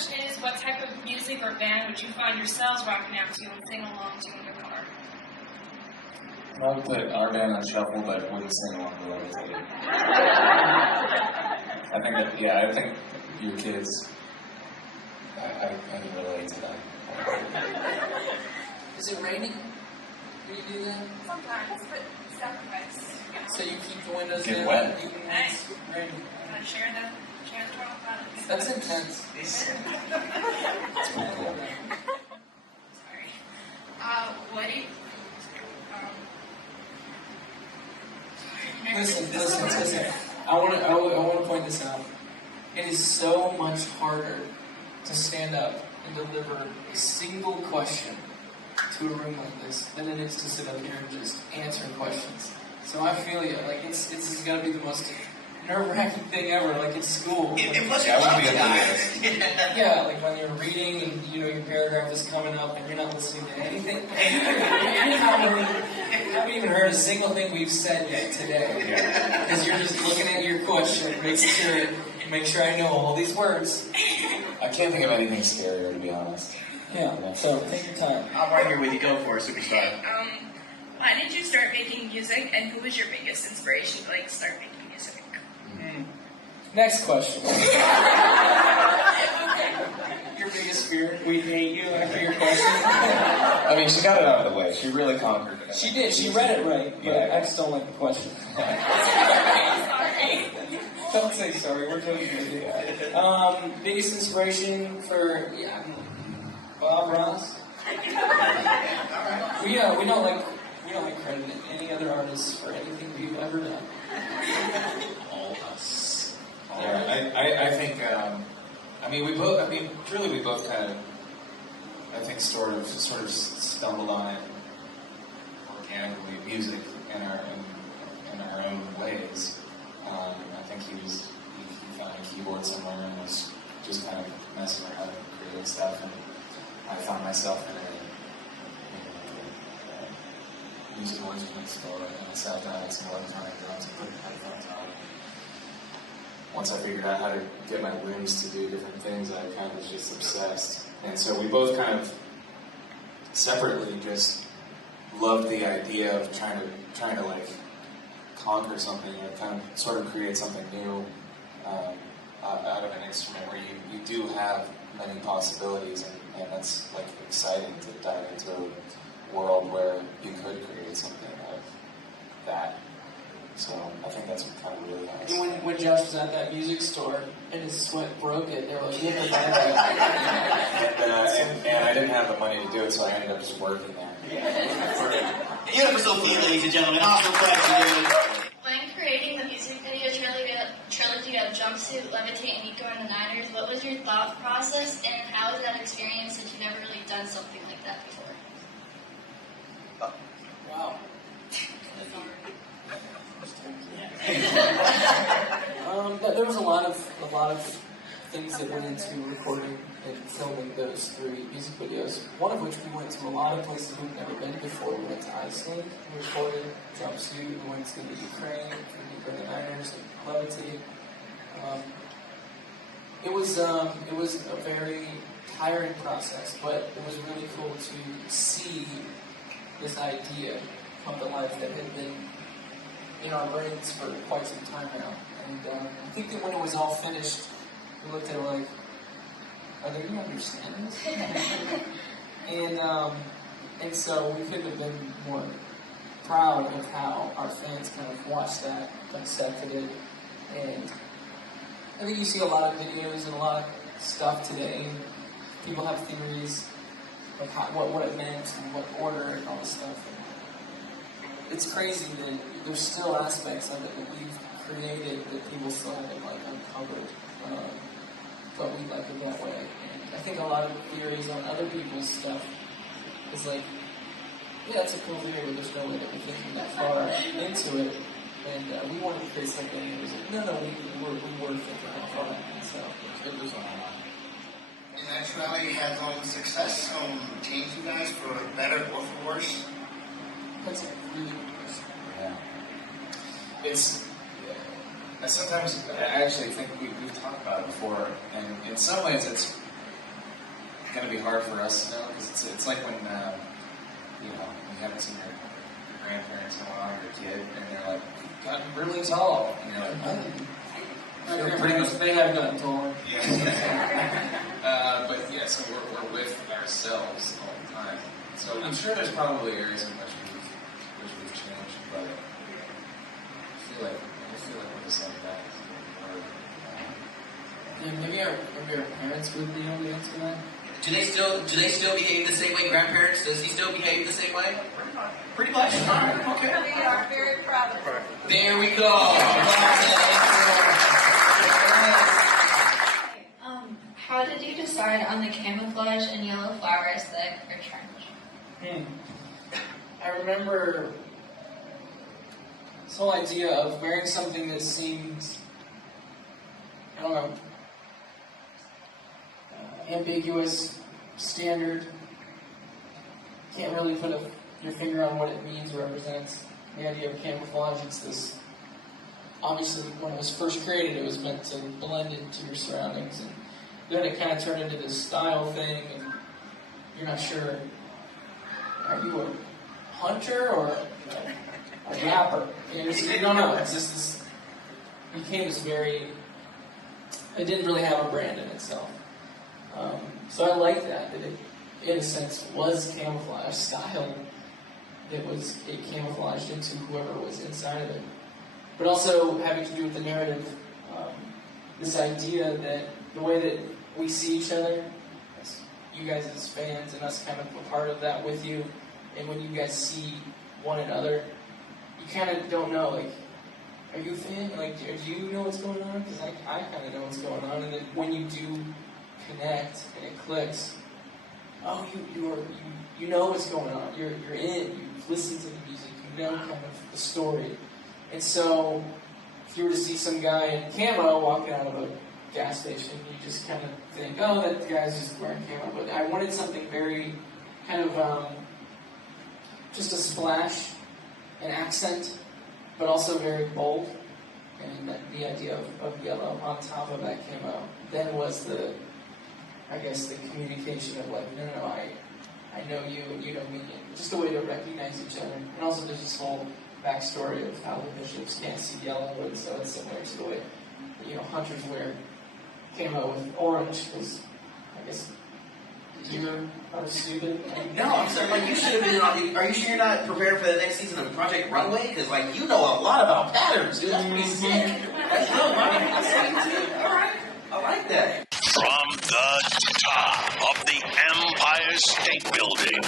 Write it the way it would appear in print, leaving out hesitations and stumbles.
question is, what type of music or band would you find yourselves rocking out to and sing along to in your car? I would put our band on shuffle, but wouldn't sing along to Levitate. I think your kids, I can relate to that. Is it raining? Do you do that? Sometimes, but sacrifice. So you keep the windows Get down? wet. Nice. Raining. Share the toilet products. That's intense. It's pretty cool. Sorry. What do you... Listen. I want to point this out. It is so much harder to stand up and deliver a single question to a room like this than it is to sit up here and just answer questions. So I feel you. Like it's got to be the most nerve-wracking thing ever. Like it's school. It wasn't like that. Yeah, like when you're reading and your paragraph is coming up and you're not listening to anything. You haven't even heard a single thing we've said yet today. Because you're just looking at your question, make sure I know all these words. I can't think of anything scarier, to be honest. Yeah, so take your time. I'm right here with you. Go for it, superstar. Why did you start making music, and who was your biggest inspiration to start making music? Next question. Your biggest fear? We hate you after your question? I mean, she got it out of the way. She really conquered it. She did. She read it right, but Yeah. I just don't like the question. Don't say sorry. We're joking with you. Biggest inspiration for Bob Ross. We don't like crediting any other artists for anything we've ever done. All us. Yeah, I think. We both kind of. I think sort of stumbled on it organically, music in our own ways. I think he found a keyboard somewhere and was just kind of messing around and creating stuff, and I found myself in a musical instrument store, and I sat down at some electronic drums and put headphones on. Once I figured out how to get my limbs to do different things, I kind of was just obsessed. And so we both kind of separately just loved the idea of trying to conquer something or kind of sort of create something new out of an instrument where you do have many possibilities, and that's exciting to dive into a world where you could create something out of that. So I think that's what kind of really nice. And when Josh was at that music store and his sweat broke it, they were like, "You have to buy that." And I didn't have the money to do it, so I ended up just working there. Beautiful feat, ladies and gentlemen. Awesome question. When creating the music video trilogy of Jumpsuit, Levitate, and Nico and the Niners, what was your thought process, and how was that experience since you've never really done something like that before? Wow. There was a lot of things that went into recording and filming those 3 music videos. One of which we went to a lot of places we've never been before. We went to Iceland, we recorded Jumpsuit, we went to the Ukraine, for the Niners, and Levitate. It was a very tiring process, but it was really cool to see this idea come to life that had been in our brains for quite some time now. And I think that when it was all finished, we looked at it like, are they going to understand this? and so we couldn't have been more proud of how our fans kind of watched that, accepted it. And I think you see a lot of videos and a lot of stuff today, and people have theories of what it meant and what order and all this stuff. It's crazy that there's still aspects of it that we've created that people still haven't uncovered, but we like it that way. And I think a lot of theories on other people's stuff is like, yeah, that's a cool theory, but there's no way that we can get that far into it. And we wanted to create something that was like, no, we were thinking that far. And so it was In actuality, you had success change you guys for better or for worse? That's a really good question. Yeah. I actually think we've talked about it before, and in some ways it's going to be hard for us to know, because it's like when, you haven't seen your grandparents in a while, or your kid, and they're like, you've gotten really tall. And you're like, what? My grandparents, they have gotten taller. But yeah, so we're with ourselves all the time. So I'm sure there's probably areas in which we've changed, but I feel like we're the same guys. Yeah, maybe our parents would be able to answer that. Do they still behave the same way? Grandparents, does he still behave the same way? Pretty much. All right, okay. We are very proud of her. There we go. How did you decide on the camouflage and yellow flower aesthetic for trench? I remember this whole idea of wearing something that seems, I don't know, ambiguous, standard. Can't really put your finger on what it means or represents. The idea of camouflage, it's this, obviously when it was first created, it was meant to blend into your surroundings, and then it kind of turned into this style thing, and you're not sure, are you a hunter or a rapper? You don't know. It's just this, it became this very, it didn't really have a brand in itself. So I like that it, in a sense, was camouflage style. It camouflaged into whoever was inside of it. But also having to do with the narrative, this idea that the way that we see each other, you guys as fans and us kind of a part of that with you, and when you guys see one another, you kind of don't know, like, are you a fan? Like, do you know what's going on? Because I kind of know what's going on, and then when you do connect and it clicks, oh, you know what's going on. You're in. You listen to the music. You know kind of the story. And so, if you were to see some guy in camo walking out of a gas station, you just kind of think, oh, that guy's just wearing camo. But I wanted something very kind of just a splash, an accent, but also very bold. And the idea of yellow on top of that camo then was the communication of like, no, I know you and you know me. And just a way to recognize each other. And also there's this whole backstory of how the bishops can't see yellow, and so it's similar to the way hunters wear camo with orange, because I guess you are stupid. No, I'm sorry. Like, you should have been on. Are you sure you're not prepared for the next season of Project Runway? Because you know a lot about patterns, dude. That's pretty sick. That's real, man. That's sick too. All right, I like that. From the top of the Empire State Building,